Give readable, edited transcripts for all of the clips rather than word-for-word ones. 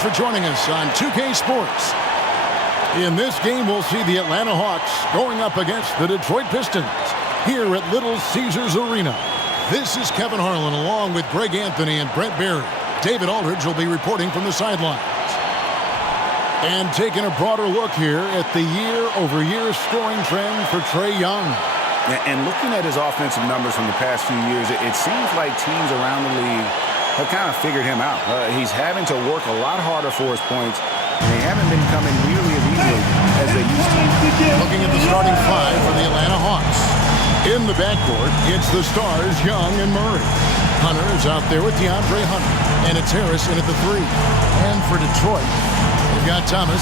For joining us on 2K Sports. In this game, we'll see the Atlanta Hawks going up against the Detroit Pistons here at Little Caesars Arena. This is Kevin Harlan along with Greg Anthony and Brent Barry. David Aldridge will be reporting from the sidelines. And taking a broader look here at the year-over-year scoring trend for Trae Young. And looking at his offensive numbers from the past few years, it seems like teams around the league have kind of figured him out. He's having to work a lot harder for his points, and they haven't been coming nearly as easily as they used to. Looking at the starting five for the Atlanta Hawks. In the backcourt, it's the stars Young and Murray. Hunter is out there with DeAndre Hunter, and it's Harris in at the three. And for Detroit, they've got Thomas,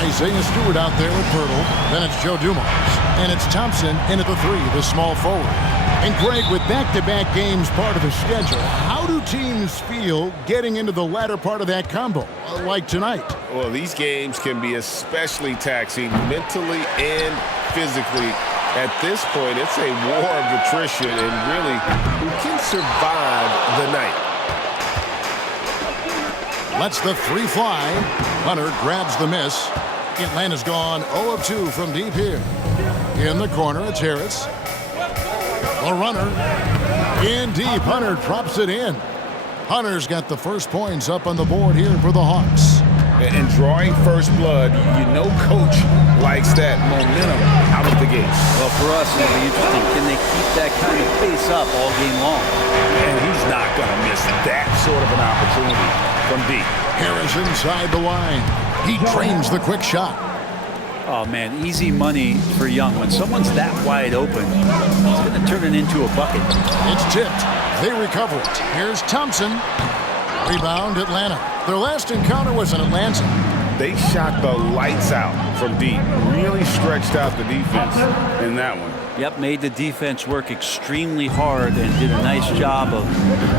Isaiah Stewart out there with Pirtle. Then it's Joe Dumars, and it's Thompson in at the three, the small forward. And Greg, with back-to-back games part of the schedule, how do teams feel getting into the latter part of that combo, like tonight? Well, these games can be especially taxing mentally and physically. At this point, it's a war of attrition, and really, who can survive the night? Lets the three fly. Hunter grabs the miss. Atlanta's gone 0 of 2 from deep here. In the corner, it's Harris. The runner in deep. Hunter drops it in. Hunter's got the first points up on the board here for the Hawks. And drawing first blood, you know coach likes that momentum out of the gate. Well, for us, it'll be interesting. Can they keep that kind of pace up all game long? And he's not going to miss that sort of an opportunity from deep. Harris inside the line. He trains the quick shot. Oh, man, easy money for Young. When someone's that wide open, it's going to turn it into a bucket. It's tipped. They recover it. Here's Thompson. Rebound, Atlanta. Their last encounter was in Atlanta. They shot the lights out from deep. Really stretched out the defense in that one. Yep, made the defense work extremely hard and did a nice job of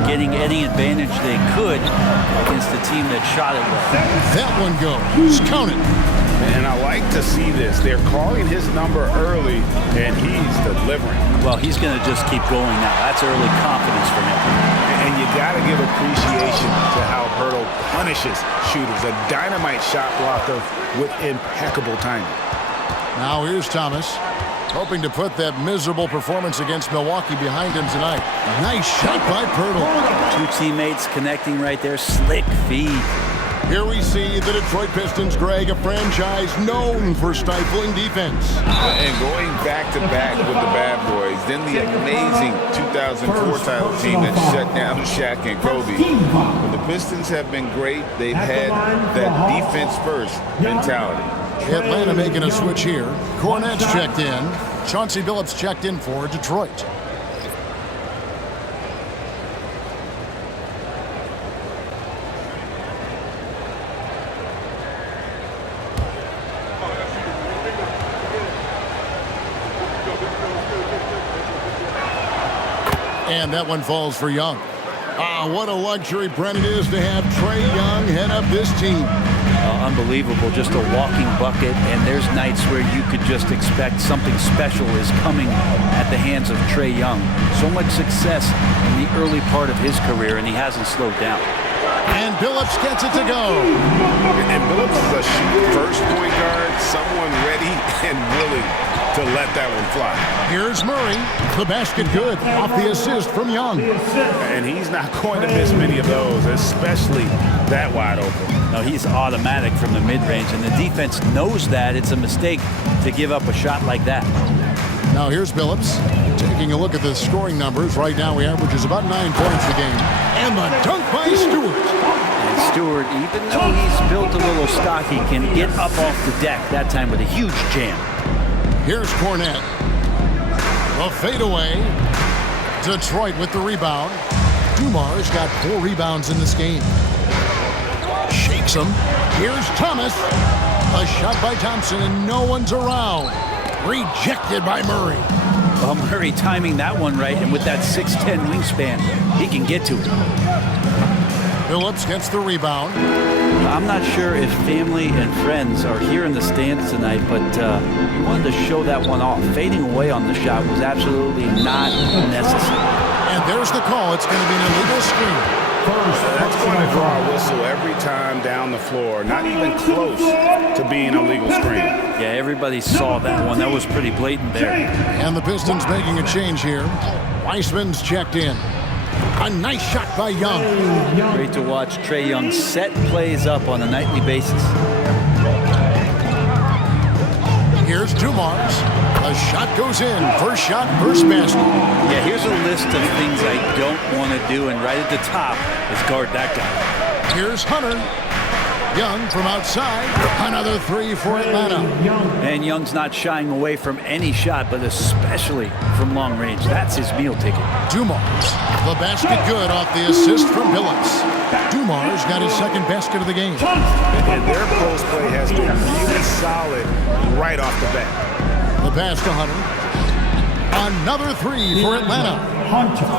getting any advantage they could against the team that shot it well. That one goes. Count it. And I like to see this. They're calling his number early, and he's delivering. Well, he's going to just keep going now. That's early confidence for him. And you got to give appreciation to how Pirtle punishes shooters. A dynamite shot blocker with impeccable timing. Now here's Thomas, hoping to put that miserable performance against Milwaukee behind him tonight. Nice shot by Pirtle. Two teammates connecting right there. Slick feed. Here we see the Detroit Pistons, Greg, a franchise known for stifling defense. And going back-to-back with the bad boys, then the amazing 2004 title team that shut down Shaq and Kobe. When the Pistons have been great, they've had that defense-first mentality. Atlanta making a switch here. Cornette's checked in. Chauncey Billups checked in for Detroit. And that one falls for Young. What a luxury, Brent, it is to have Trae Young head up this team. Unbelievable, just a walking bucket, and there's nights where you could just expect something special is coming at the hands of Trae Young. So much success in the early part of his career, and he hasn't slowed down. And Billups gets it to go. And Billups is a shoot-first point guard, someone ready and willing to let that one fly. Here's Murray. The basket good off the assist from Young. And he's not going to miss many of those, especially that wide open. No, he's automatic from the mid-range, and the defense knows that it's a mistake to give up a shot like that. Now here's Billups taking a look at the scoring numbers. Right now he averages about 9 points a game. And the dunk by Stewart. And Stewart, even though he's built a little stocky, can get up off the deck, that time with a huge jam. Here's Cornette. The fadeaway. Detroit with the rebound. Dumars got 4 rebounds in this game. Shakes him. Here's Thomas. A shot by Thompson, and no one's around. Rejected by Murray. Well, Murray timing that one right, and with that 6'10" wingspan, he can get to it. Billups gets the rebound. I'm not sure if family and friends are here in the stands tonight, but he wanted to show that one off. Fading away on the shot was absolutely not necessary. And there's the call. It's going to be an illegal screen. That's going to draw a whistle every time down the floor. Not even close to being a legal screen. Yeah, everybody saw that one. That was pretty blatant there. And the Pistons making a change here. Weissman's checked in. A nice shot by Young. Great to watch Trae Young set plays up on a nightly basis. Here's Dumars. The shot goes in. First shot, first basket. Yeah, here's a list of things I don't want to do, and right at the top is guard that guy. Here's Hunter. Young from outside. Another three for Atlanta. And Young's not shying away from any shot, but especially from long range. That's his meal ticket. Dumars. The basket good off the assist from Billups. Dumars got his second basket of the game. And their post play has been really solid right off the bat. The pass to Hunter. Another three for Atlanta.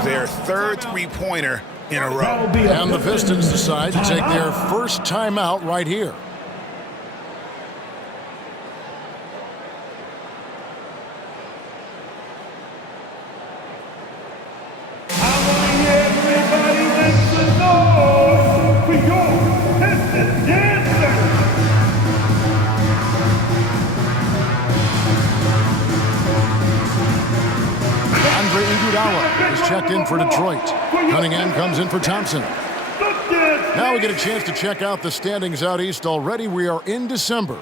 Their third three-pointer in a row. And the Pistons decide to take their first timeout right here. Is checked in for Detroit. Cunningham comes in for Thompson. Now we get a chance to check out the standings out east already. We are in December.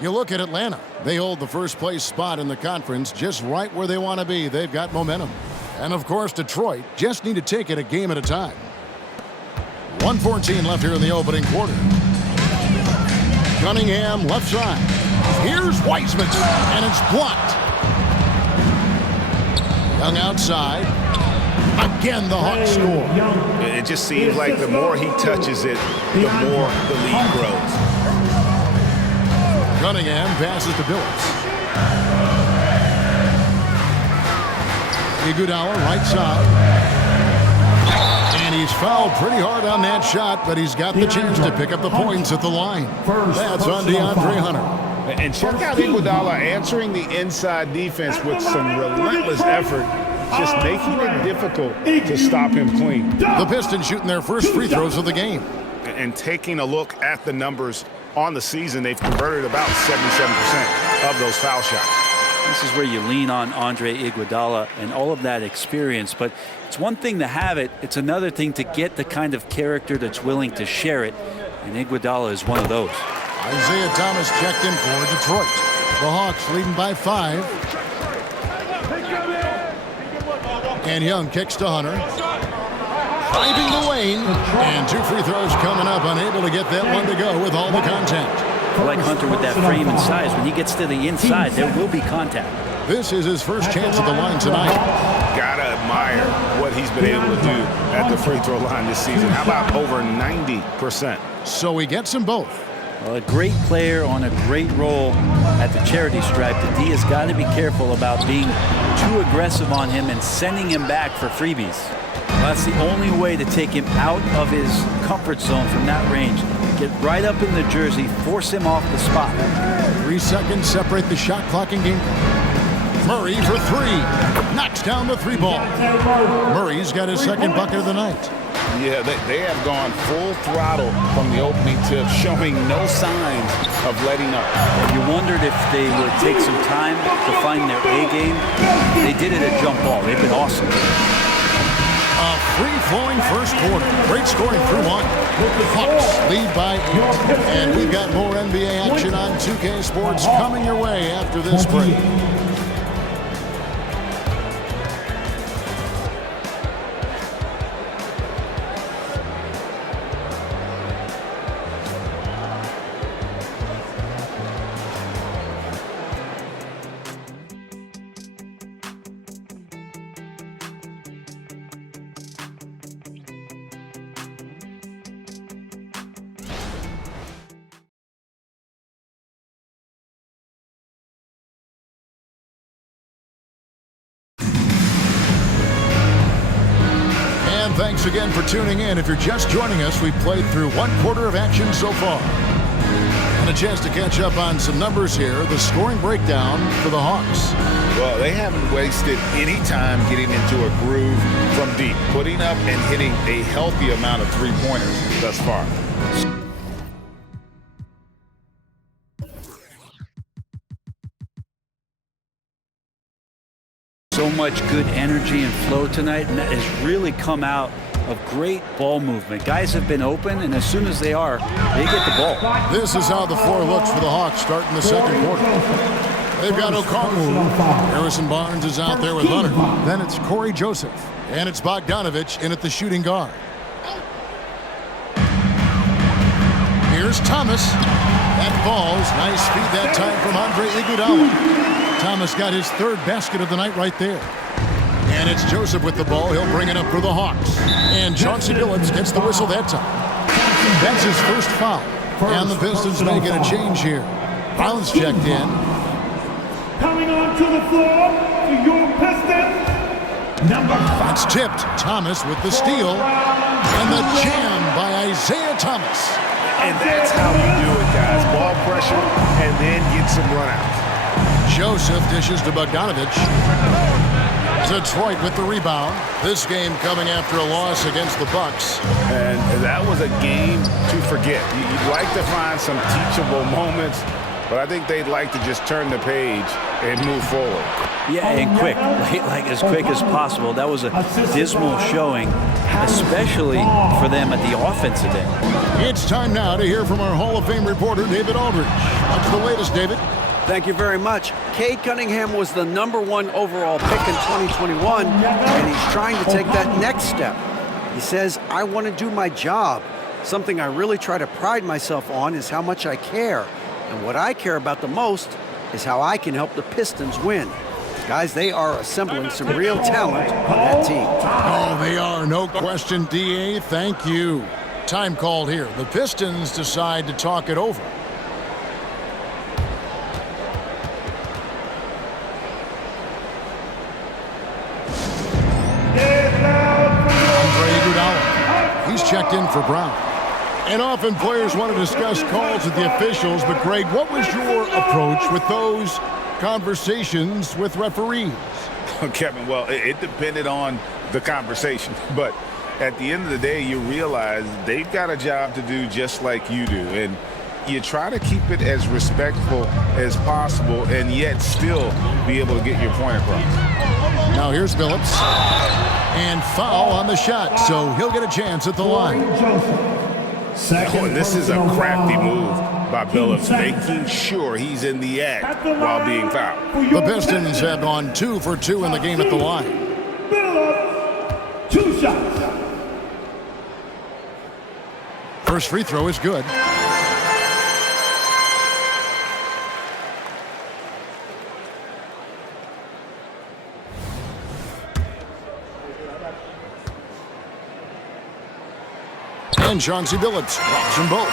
You look at Atlanta. They hold the first place spot in the conference just right where they want to be. They've got momentum. And of course, Detroit just need to take it a game at a time. 1:14 left here in the opening quarter. Cunningham left side. Here's Weissman, and it's blocked. Young outside. Again, the Hawks score. It just seems like the more he touches it, the more the lead grows. Cunningham passes to Billups. Iguodala right side. And he's fouled pretty hard on that shot, but he's got the chance to pick up the points at the line. That's on DeAndre Hunter. And check out Iguodala answering the inside defense with some relentless effort, just making it difficult to stop him clean. The Pistons shooting their first free throws of the game. And taking a look at the numbers on the season, they've converted about 77% of those foul shots. This is where you lean on Andre Iguodala and all of that experience, but it's one thing to have it, it's another thing to get the kind of character that's willing to share it, and Iguodala is one of those. Isaiah Thomas checked in for Detroit. The Hawks leading by 5. And Young kicks to Hunter. Driving the lane. And 2 free throws coming up. Unable to get that one to go with all the contact. I like Hunter with that frame and size. When he gets to the inside, there will be contact. This is his first chance at the line tonight. Gotta admire what he's been able to do at the free throw line this season. How about over 90%? So he gets them both. Well, a great player on a great role at the charity stripe. The D has got to be careful about being too aggressive on him and sending him back for freebies. That's the only way to take him out of his comfort zone from that range. Get right up in the jersey, force him off the spot. 3 seconds separate the shot clock and game clock. Murray for 3. Knocks down the 3 ball. Murray's got his second bucket of the night. Yeah, they have gone full throttle from the opening tip, showing no signs of letting up. You wondered if they would take some time to find their A game. They did it at jump ball. They've been awesome. A free-flowing first quarter. Great scoring through 1. Hawks lead by 8. And we've got more NBA action on 2K Sports coming your way after this break. Thanks again for tuning in. If you're just joining us, we've played through 1 quarter of action so far. And a chance to catch up on some numbers here. The scoring breakdown for the Hawks. Well, they haven't wasted any time getting into a groove from deep, putting up and hitting a healthy amount of three-pointers thus far. So much good energy and flow tonight, and that has really come out of great ball movement. Guys have been open, and as soon as they are, they get the ball. This is how the floor looks for the Hawks starting the second quarter. They've got Okongwu. Harrison Barnes is out there with Hunter. Then it's Corey Joseph. And it's Bogdanovich in at the shooting guard. Here's Thomas. That falls. Nice feed that time from Andre Iguodala. Thomas got his third basket of the night right there. And it's Joseph with the ball. He'll bring it up for the Hawks. And Chauncey Billups gets the whistle that time. That's his first foul. And the Pistons making a change here. Brown's checked in. Coming onto the floor for your Pistons, number 5. It's tipped. Thomas with the steal. And the jam by Isaiah Thomas. And that's how you do it, guys. Ball pressure and then get some runouts. Joseph dishes to Bogdanovich. Detroit with the rebound. This game coming after a loss against the Bucks. And that was a game to forget. You'd like to find some teachable moments, but I think they'd like to just turn the page and move forward. Yeah, and quick, like as quick as possible. That was a dismal showing, especially for them at the offensive end. It's time now to hear from our Hall of Fame reporter, David Aldridge. What's the latest, David? Thank you very much. Cade Cunningham was the #1 overall pick in 2021, and he's trying to take that next step. He says, I want to do my job. Something I really try to pride myself on is how much I care. And what I care about the most is how I can help the Pistons win. Guys, they are assembling some real talent on that team. Oh, they are. No question, D.A. Thank you. Time called here. The Pistons decide to talk it over. Andre Iguodala. He's checked in for Brown. And often players want to discuss calls with the officials, but Greg, what was your approach with those conversations with referees? Kevin, well, it depended on the conversation, but at the end of the day, you realize they've got a job to do just like you do, and you try to keep it as respectful as possible and yet still be able to get your point across. Now here's Billups, and foul on the shot, so he'll get a chance at the line. Oh, and this is a crafty move by Billups, making sure he's in the act while being fouled. The Pistons have gone 2 for 2 in the game at the line. Billups, 2 shots. First free throw is good. And Chauncey Billups drops them both.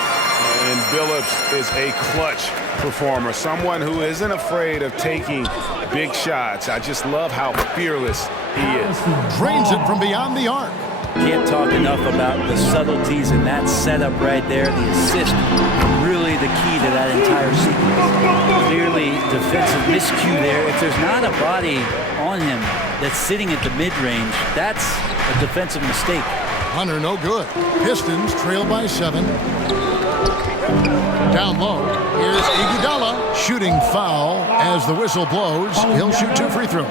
And Billups is a clutch performer, someone who isn't afraid of taking big shots. I just love how fearless he is. Drains it from beyond the arc. Can't talk enough about the subtleties in that setup right there. The assist, really the key to that entire sequence. Clearly, defensive miscue there. If there's not a body on him that's sitting at the mid-range, that's a defensive mistake. Hunter, no good. Pistons trail by 7. Down low, here's Iguodala. Shooting foul as the whistle blows. He'll shoot 2 free throws.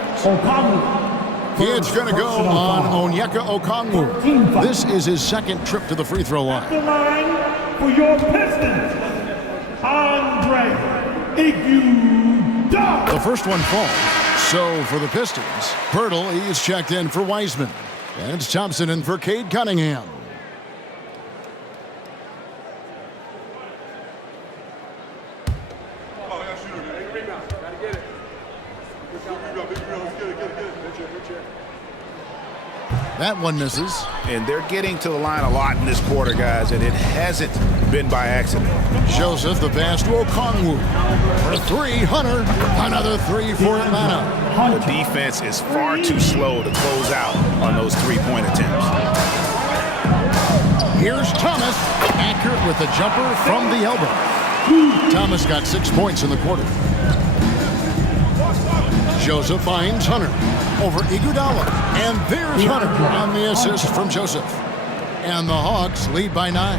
It's going to go on Onyeka Okongwu. This is his second trip to the free throw line. The line for your Pistons, Andre Iguodala. The first one falls. So for the Pistons, Pirtle, he is checked in for Wiseman. And it's Thompson in for Cade Cunningham. That one misses. And they're getting to the line a lot in this quarter, guys, and it hasn't been by accident. Joseph, the pass to Okongwu. For 3, Hunter. Another 3 for Atlanta. The defense is far too slow to close out on those three-point attempts. Here's Thomas. Accurate with the jumper from the elbow. Thomas got 6 points in the quarter. Joseph finds Hunter over Iguodala. And there's Hunter on the assist from Joseph. And the Hawks lead by 9.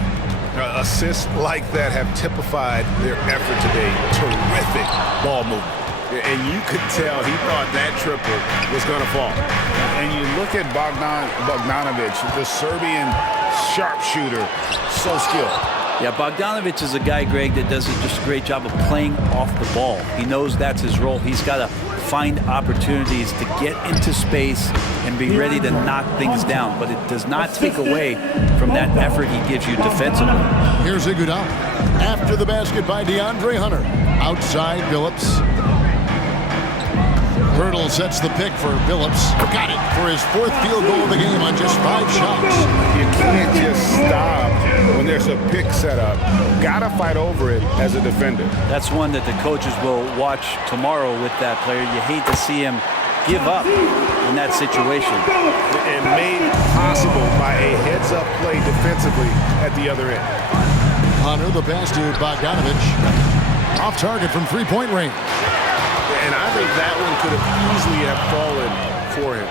Assists like that have typified their effort today. Terrific ball movement. And you could tell he thought that triple was going to fall. And you look at Bogdanovic, the Serbian sharpshooter, so skilled. Yeah, Bogdanovic is a guy, Greg, that does just a great job of playing off the ball. He knows that's his role. He's got to find opportunities to get into space and be ready to knock things down. But it does not take away from that effort he gives you defensively. Here's Iguodala. After the basket by DeAndre Hunter. Outside Billups. Hurdle sets the pick for Billups. Got it for his 4th field goal of the game on just 5 shots. You can't just stop when there's a pick set up. Gotta fight over it as a defender. That's one that the coaches will watch tomorrow with that player. You hate to see him give up in that situation. And made possible by a heads-up play defensively at the other end. Hunter, the pass to Bogdanovic. Off target from 3-point range. And I think that one could have easily have fallen for him.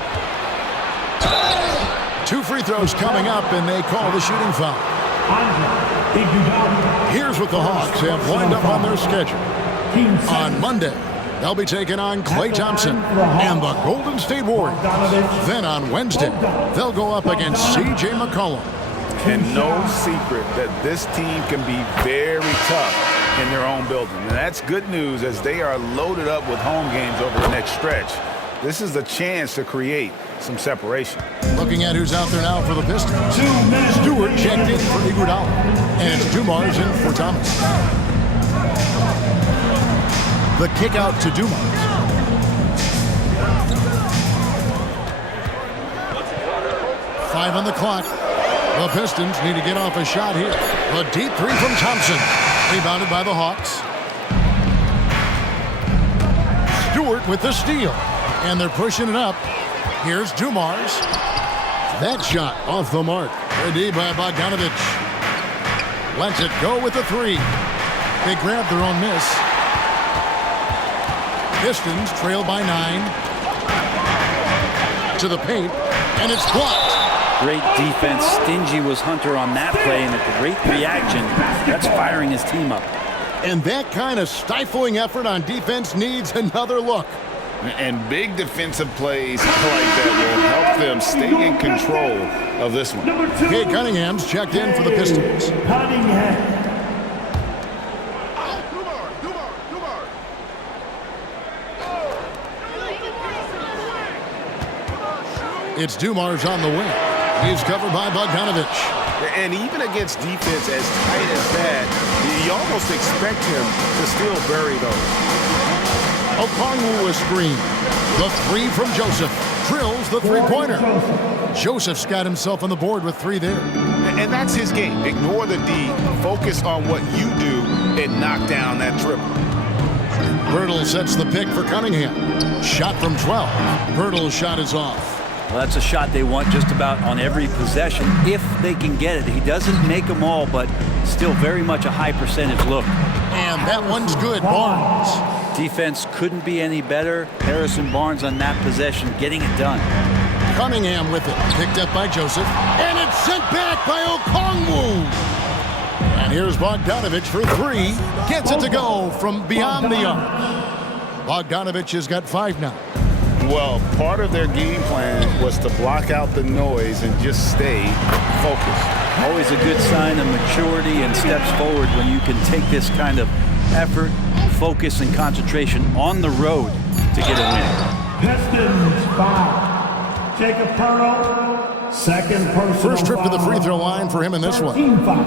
2 free throws coming up, and they call the shooting foul. Here's what the Hawks have lined up on their schedule. On Monday, they'll be taking on Klay Thompson and the Golden State Warriors. Then on Wednesday, they'll go up against C.J. McCollum. And no secret that this team can be very tough in their own building. And that's good news as they are loaded up with home games over the next stretch. This is a chance to create some separation. Looking at who's out there now for the Pistons. Stewart checked in for Iguodala. And it's Dumars in for Thomas. The kick out to Dumars. Five on the clock. The Pistons need to get off a shot here. A deep 3 from Thompson. Rebounded by the Hawks. Stewart with the steal. And they're pushing it up. Here's Dumars. That shot off the mark. Ready by Bogdanovic. Lets it go with the 3. They grab their own miss. Pistons trail by 9. To the paint. And it's blocked. Great defense. Stingy was Hunter on that play, and a great reaction. That's firing his team up. And that kind of stifling effort on defense needs another look. And big defensive plays like that will help them stay in control of this one. Kate Cunningham's checked in for the Pistons. It's Dumars on the wing. He's covered by Bogdanovic. And even against defense as tight as that, you almost expect him to still bury those. Okongwu a screen. The 3 from Joseph. Drills the 3-pointer. Joseph's got himself on the board with 3 there. And that's his game. Ignore the D. Focus on what you do and knock down that triple. Hurdle sets the pick for Cunningham. Shot from 12. Hurdle's shot is off. Well, that's a shot they want just about on every possession if they can get it. He doesn't make them all, but still very much a high percentage look. And that one's good. Barnes. Defense couldn't be any better. Harrison Barnes on that possession getting it done. Cunningham with it. Picked up by Joseph. And it's sent back by Okongwu. And here's Bogdanovic for 3. Gets it to go from beyond the arc. Bogdanovic has got 5 now. Well, part of their game plan was to block out the noise and just stay focused. Always a good sign of maturity and steps forward when you can take this kind of effort, focus, and concentration on the road to get a win. Pistons foul. Jacob Hurdle, second personal First trip to the free foul. throw line for him in this one. Team foul.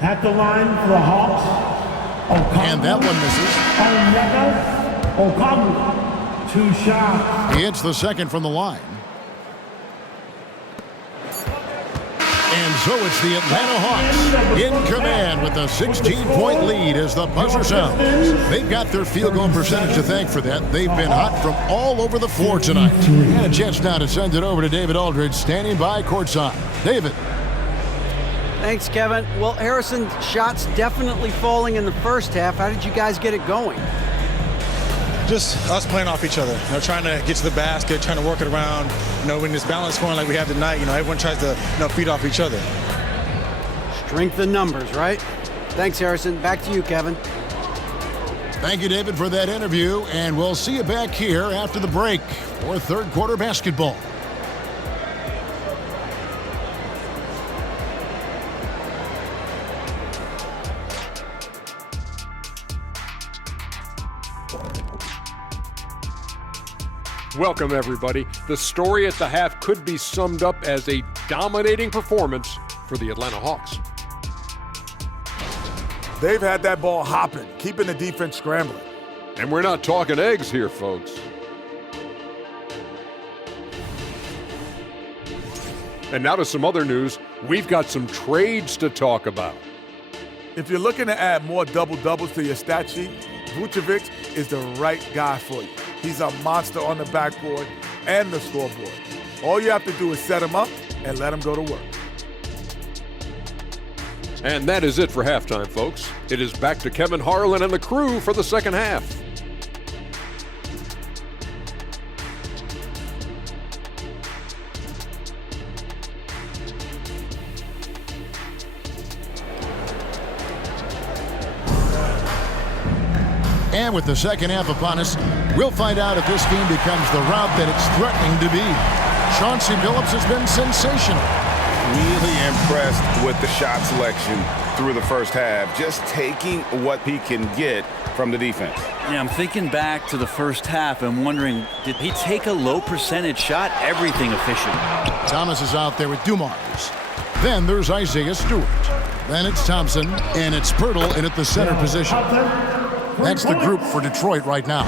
At the line for the Hawks, Okongwu. And that one misses. Okongwu. 2 shots. He hits the second from the line. And so it's the Atlanta Hawks in command with a 16-point lead as the buzzer sounds. They've got their field goal percentage to thank for that. They've been hot from all over the floor tonight. And a chance now to send it over to David Aldridge standing by courtside. David. Thanks, Kevin. Well, Harrison, shots definitely falling in the first half. How did you guys get it going? Just us playing off each other, trying to get to the basket, trying to work it around. When it's balanced scoring like we have tonight, everyone tries to feed off each other. Strength in numbers, right? Thanks, Harrison. Back to you, Kevin. Thank you, David, for that interview, and we'll see you back here after the break for third quarter basketball. Welcome, everybody. The story at the half could be summed up as a dominating performance for the Atlanta Hawks. They've had that ball hopping, keeping the defense scrambling. And we're not talking eggs here, folks. And now to some other news. We've got some trades to talk about. If you're looking to add more double-doubles to your stat sheet, Vucevic is the right guy for you. He's a monster on the backboard and the scoreboard. All you have to do is set him up and let him go to work. And that is it for halftime, folks. It is back to Kevin Harlan and the crew for the second half. And with the second half upon us, we'll find out if this game becomes the route that it's threatening to be. Chauncey Billups has been sensational. Really impressed with the shot selection through the first half, just taking what he can get from the defense. Yeah, I'm thinking back to the first half and wondering, did he take a low percentage shot? Everything efficient. Thomas is out there with Dumars. Then there's Isaiah Stewart. Then it's Thompson, and it's Pirtle in at the center position. That's the group for Detroit right now.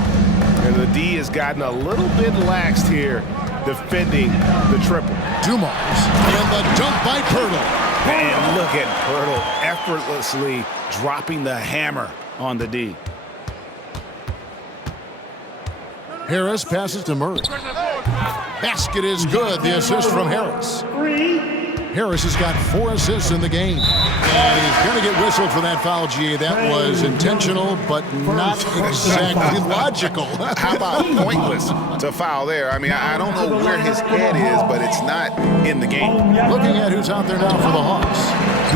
And the D has gotten a little bit laxed here, defending the triple. Dumars, and the dunk by Pirtle. And look at Pirtle effortlessly dropping the hammer on the D. Harris passes to Murray. Basket is good, the assist from Harris. Harris has got 4 assists in the game. And he's going to get whistled for that foul, GA. That was intentional, but not exactly logical. How about pointless to foul there? I mean, I don't know where his head is, but it's not in the game. Looking at who's out there now for the Hawks.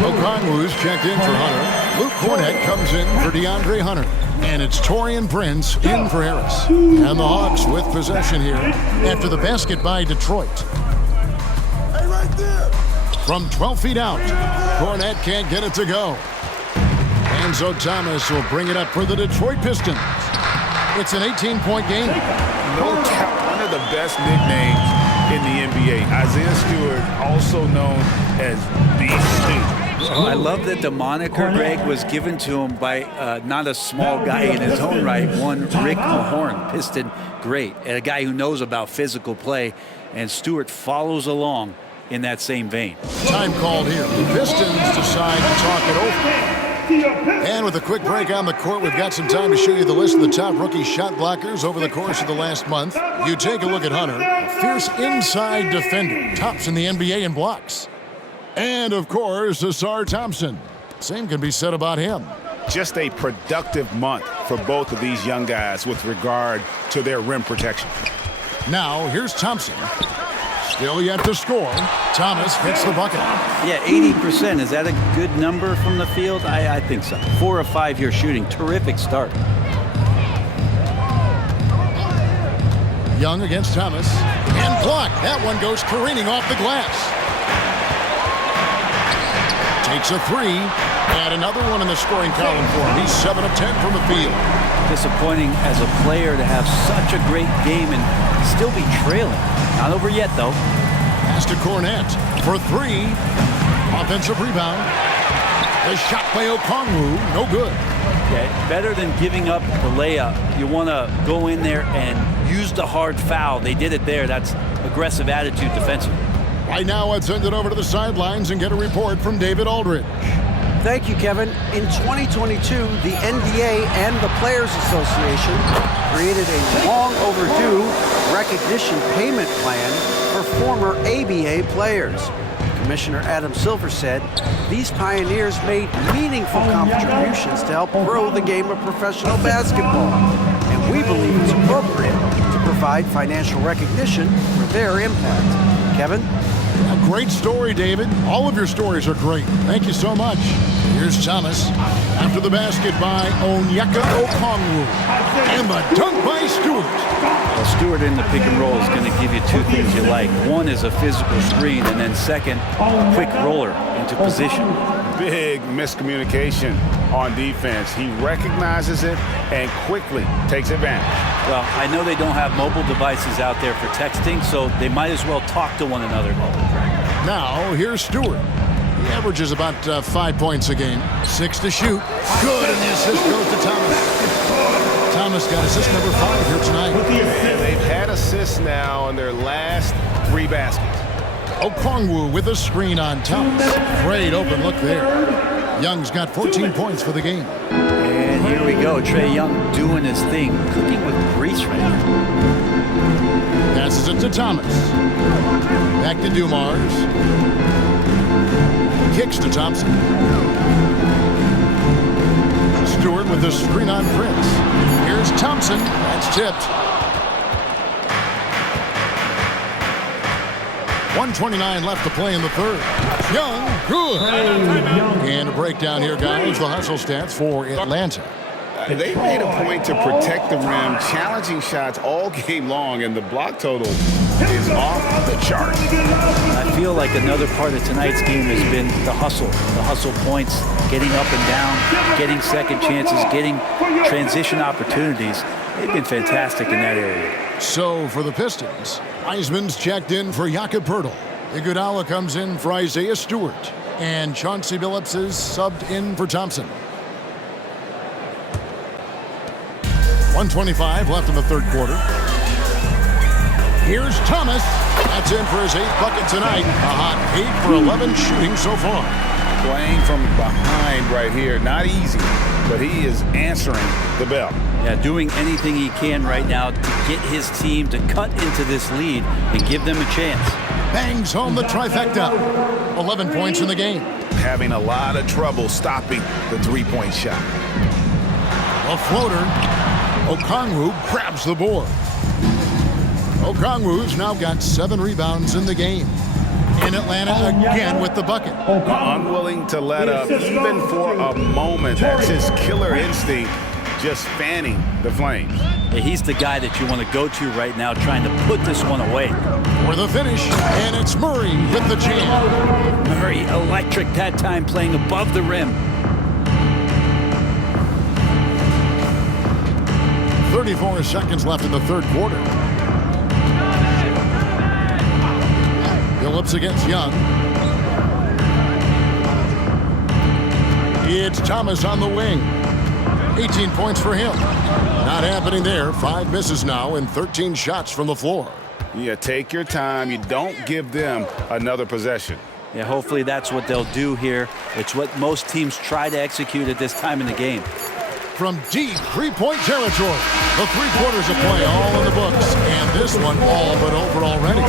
Okongwu's checked in for Hunter. Luke Cornett comes in for DeAndre Hunter. And it's Taurean Prince in for Harris. And the Hawks with possession here after the basket by Detroit. Hey, right there. From 12 feet out, Cornett can't get it to go. Enzo Thomas will bring it up for the Detroit Pistons. It's an 18-point game. No doubt one of the best nicknames in the NBA. Isaiah Stewart, also known as the Stu. I love that the moniker, Greg, was given to him by not a small guy in his own right, one Rick Mahorn, Piston great, and a guy who knows about physical play, and Stewart follows along in that same vein. Time called here. The Pistons decide to talk it over. And with a quick break on the court, we've got some time to show you the list of the top rookie shot blockers over the course of the last month. You take a look at Hunter, a fierce inside defender, tops in the NBA in blocks. And, of course, Asar Thompson. Same can be said about him. Just a productive month for both of these young guys with regard to their rim protection. Now, here's Thompson. Still yet to score. Thomas hits the bucket. Yeah, 80%. Is that a good number from the field? I think so. 4 of 5 here shooting. Terrific start. Young against Thomas. And blocked. That one goes careening off the glass. Takes a 3. And another one in the scoring column for him. He's 7 of 10 from the field. Disappointing as a player to have such a great game and still be trailing. Not over yet, though. Pass to Cornett for 3. Offensive rebound. The shot by Okongwu, no good. Yeah, better than giving up the layup. You want to go in there and use the hard foul. They did it there. That's aggressive attitude defensively. Right now, let's send it over to the sidelines and get a report from David Aldridge. Thank you, Kevin. In 2022, the NBA and the Players Association created a long overdue recognition payment plan for former ABA players. Commissioner Adam Silver said these pioneers made meaningful contributions to help grow the game of professional basketball. And We believe it's appropriate to provide financial recognition for their impact. Kevin? A great story, David. All of your stories are great. Thank you so much. Here's Thomas. After the basket by Onyeka Okongwu. And the dunk by Stewart. Well, Stewart in the pick and roll is going to give you two things you like. One is a physical screen, and then second, a quick roller into position. Big miscommunication on defense. He recognizes it and quickly takes advantage. Well, I know they don't have mobile devices out there for texting, so they might as well talk to one another. Now, here's Stewart. He averages about 5 points a game. 6 to shoot. Good, and the assist goes to Thomas. Thomas got assist number 5 here tonight. And they've had assists now in their last 3 baskets. Okongwu with a screen on Thomas. Great open look there. Young's got 14 points for the game. And here we go. Trae Young doing his thing, cooking with grease right now. Passes it to Thomas. Back to Dumars. Kicks to Thompson. Stewart with the screen on Prince. Here's Thompson. That's tipped. 1:29 left to play in the third. Young, good. And a breakdown here, guys. The hustle stats for Atlanta. They made a point to protect the rim, challenging shots all game long, and the block total is off the chart. I feel like another part of tonight's game has been the hustle points, getting up and down, getting second chances, getting transition opportunities. They've been fantastic in that area. So for the Pistons, Wiseman's checked in for Jakob Poeltl. Iguodala comes in for Isaiah Stewart. And Chauncey Billups is subbed in for Thompson. 1:25 left in the third quarter. Here's Thomas. That's in for his 8th bucket tonight. A hot 8 for 11 shooting so far. Playing from behind right here. Not easy, but he is answering the bell. Yeah, doing anything he can right now to get his team to cut into this lead and give them a chance. Bangs home the trifecta. 11 points in the game. Having a lot of trouble stopping the three-point shot. A floater. Okongwu grabs the board. Okongwu's now got 7 rebounds in the game. In Atlanta again with the bucket. Unwilling to let up even for a moment. That's his killer instinct, just fanning the flames. Yeah, he's the guy that you want to go to right now, trying to put this one away. For the finish, and it's Murray with the jam. Murray electric that time, playing above the rim. 34 seconds left in the third quarter. Billups against Young. It's Thomas on the wing. 18 points for him. Not happening there. 5 misses now and 13 shots from the floor. Yeah, take your time. You don't give them another possession. Yeah, hopefully that's what they'll do here. It's what most teams try to execute at this time in the game. From deep 3-point territory, the 3 quarters of play all in the books, and this one all but over already.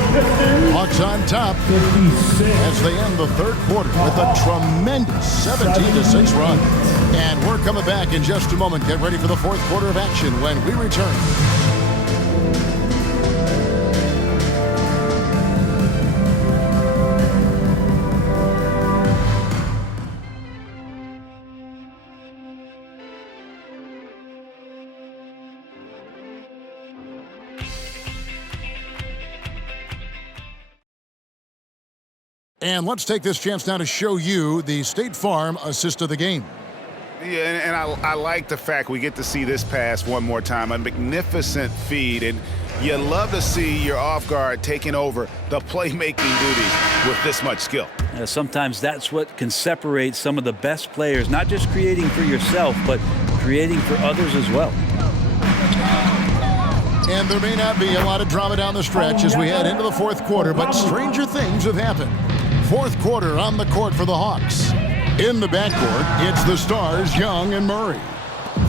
Hawks on top as they end the third quarter with a tremendous 17-6 run. And we're coming back in just a moment. Get ready for the fourth quarter of action when we return. And let's take this chance now to show you the State Farm assist of the game. Yeah, and I like the fact we get to see this pass one more time. A magnificent feed, and you love to see your off guard taking over the playmaking duties with this much skill. Sometimes that's what can separate some of the best players, not just creating for yourself, but creating for others as well. And there may not be a lot of drama down the stretch as we head into the fourth quarter, but stranger things have happened. Fourth quarter on the court for the Hawks. In the backcourt, it's the stars, Young and Murray.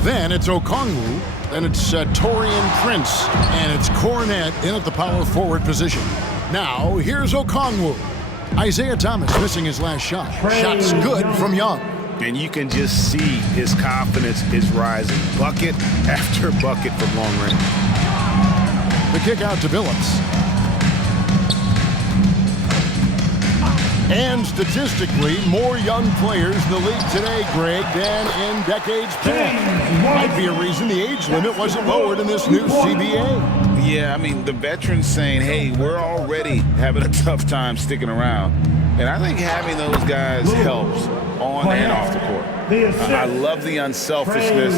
Then it's Okongwu. Then it's Taurean Prince. And it's Cornette in at the power forward position. Now, here's Okongwu. Isaiah Thomas missing his last shot. Shot's good from Young. And you can just see his confidence is rising. Bucket after bucket from long range. The kick out to Billups. And statistically, more young players in the league today, Greg, than in decades past. Might be a reason the age limit wasn't lowered in this new CBA. Yeah, I mean, the veterans saying, hey, we're already having a tough time sticking around. And I think having those guys helps on and off the court. I love the unselfishness,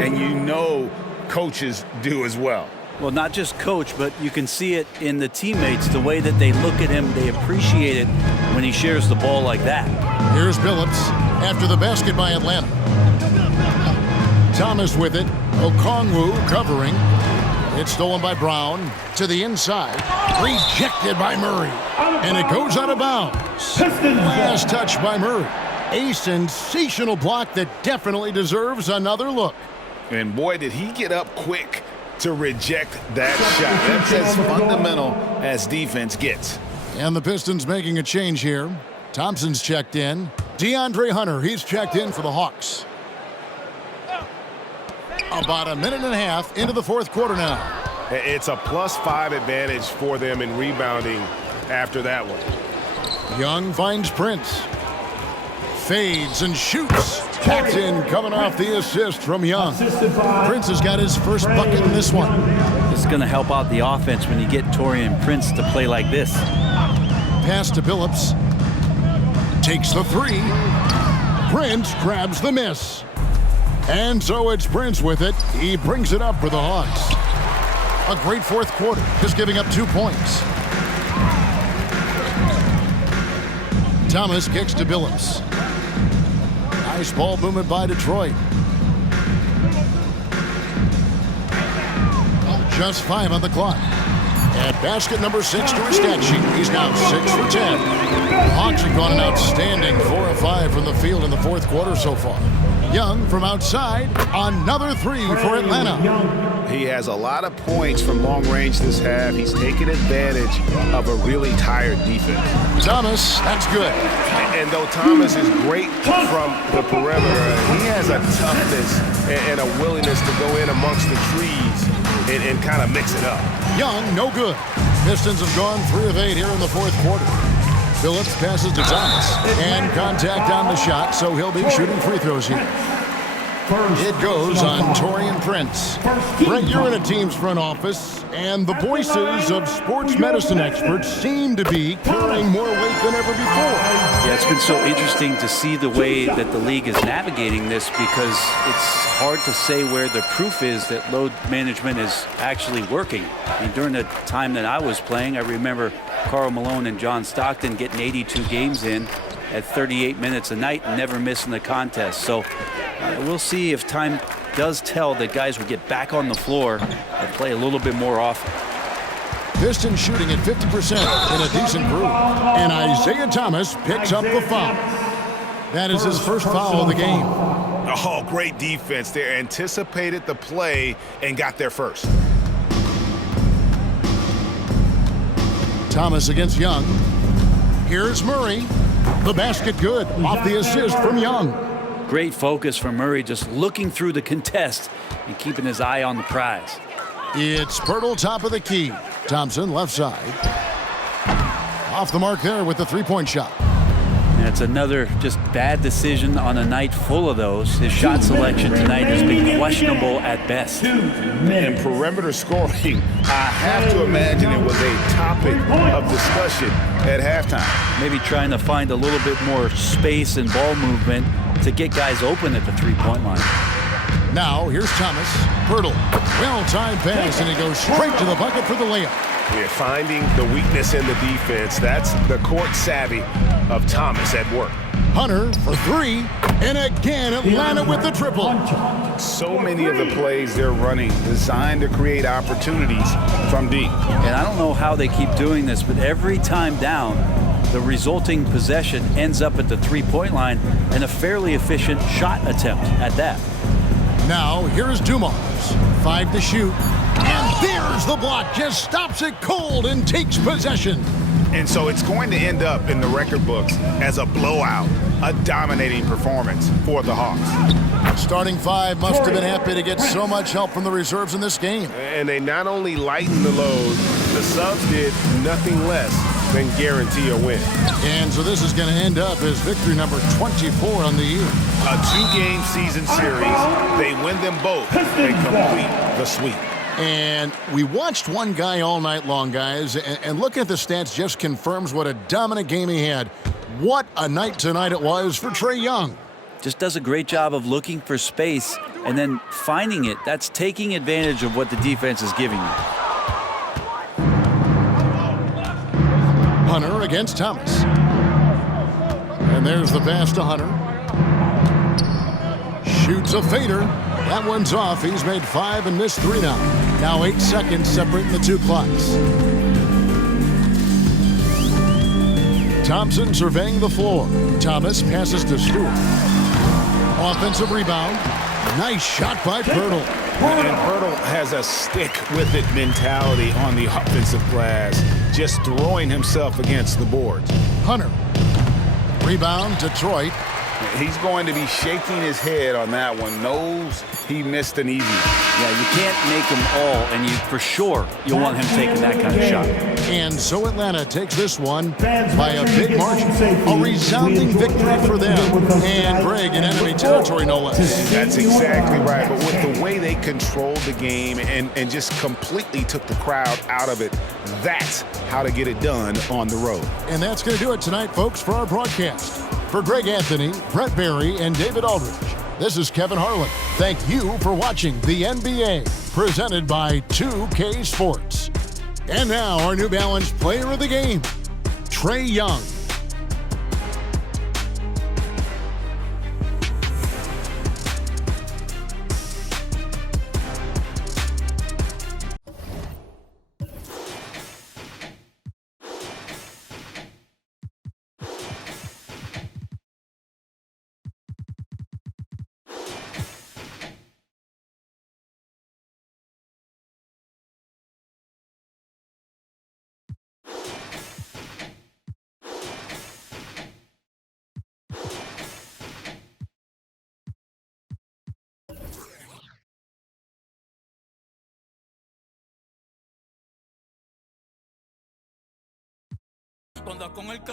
and you know coaches do as well. Well, not just coach, but you can see it in the teammates, the way that they look at him. They appreciate it when he shares the ball like that. Here's Billups after the basket by Atlanta. Thomas with it. Okongwu covering. It's stolen by Brown to the inside. Rejected by Murray. And it goes out of bounds. Last touch by Murray. A sensational block that definitely deserves another look. And boy, did he get up quick to reject that shot. That's as fundamental as defense gets. And the Pistons making a change here. Thompson's checked in. DeAndre Hunter, he's checked in for the Hawks. About a minute and a half into the fourth quarter now. It's a +5 advantage for them in rebounding after that one. Young finds Prince. Fades and shoots. Tapped in coming off the assist from Young. Prince has got his first bucket in this one. This is going to help out the offense when you get Taurean Prince to play like this. Pass to Billups. Takes the three. Prince grabs the miss. And so it's Prince with it. He brings it up for the Hawks. A great fourth quarter, just giving up 2 points. Thomas kicks to Billups. Nice ball movement by Detroit. Just 5 on the clock. And basket number 6 to his stat sheet. He's now 6 for 10. The Hawks have gone an outstanding 4 of 5 from the field in the fourth quarter so far. Young from outside, another 3 for Atlanta. He has a lot of points from long range this half. He's taken advantage of a really tired defense. Thomas, that's good. And though Thomas is great from the perimeter, he has a toughness and a willingness to go in amongst the trees and kind of mix it up. Young, no good. Pistons have gone 3 of 8 here in the fourth quarter. Billups passes to Thomas. And contact on the shot, so he'll be shooting free throws here. It goes on Taurean Prince. Brett, you're in a team's front office, and the voices of sports medicine experts seem to be carrying more weight than ever before. Yeah, it's been so interesting to see the way that the league is navigating this, because it's hard to say where the proof is that load management is actually working. I mean, during the time that I was playing, I remember Karl Malone and John Stockton getting 82 games in at 38 minutes a night and never missing a contest. So we'll see if time does tell that guys will get back on the floor and play a little bit more often. Pistons shooting at 50% in a decent groove. And Isaiah Thomas picks up the foul. That is his first foul of the game. Oh, great defense there. Anticipated the play and got there first. Thomas against Young. Here's Murray. The basket good off the assist from Young. Great focus from Murray, just looking through the contest and keeping his eye on the prize. It's Pirtle top of the key. Thompson left side. Off the mark there with the three-point shot. That's another just bad decision on a night full of those. His shot selection tonight has been questionable at best. And perimeter scoring, I have to imagine it was a topic of discussion at halftime. Maybe trying to find a little bit more space and ball movement to get guys open at the three-point line. Now, here's Thomas. Pirtle, well-timed pass, and he goes straight to the bucket for the layup. We're finding the weakness in the defense. That's the court savvy of Thomas at work. Hunter for 3, and again Atlanta with the triple. So many of the plays they're running designed to create opportunities from deep. And I don't know how they keep doing this, but every time down, the resulting possession ends up at the three-point line and a fairly efficient shot attempt at that. Now, here's Dumars. 5 to shoot. And there's the block. Just stops it cold and takes possession. And so it's going to end up in the record books as a blowout, a dominating performance for the Hawks. Starting five must have been happy to get so much help from the reserves in this game. And they not only lightened the load, the subs did nothing less than guarantee a win. And so this is going to end up as victory number 24 on the year. A 2-game season series. They win them both and complete the sweep. And we watched one guy all night long, guys, and looking at the stats just confirms what a dominant game he had. What a night tonight it was for Trae Young. Just does a great job of looking for space and then finding it. That's taking advantage of what the defense is giving you. Hunter against Thomas. And there's the pass to Hunter. Shoots a fader. That one's off. He's made 5 and missed 3 now. Now 8 seconds separating the two clocks. Thompson surveying the floor. Thomas passes to Stewart. Offensive rebound. Nice shot by Pirtle. And Pirtle has a stick-with-it mentality on the offensive glass, just throwing himself against the boards. Hunter. Rebound, Detroit. He's going to be shaking his head on that one. Knows he missed an easy. Yeah, you can't make them all, and for sure you'll want him taking that kind of shot. And so Atlanta takes this one by a big margin. A resounding victory for them. And Greg in enemy territory, no less. That's exactly right. But with the way they controlled the game and just completely took the crowd out of it, that's how to get it done on the road. And that's going to do it tonight, folks, for our broadcast. For Greg Anthony, Brett Barry, and David Aldridge, this is Kevin Harlan. Thank you for watching the NBA, presented by 2K Sports. And now, our New Balance player of the game, Trae Young. Responda con el que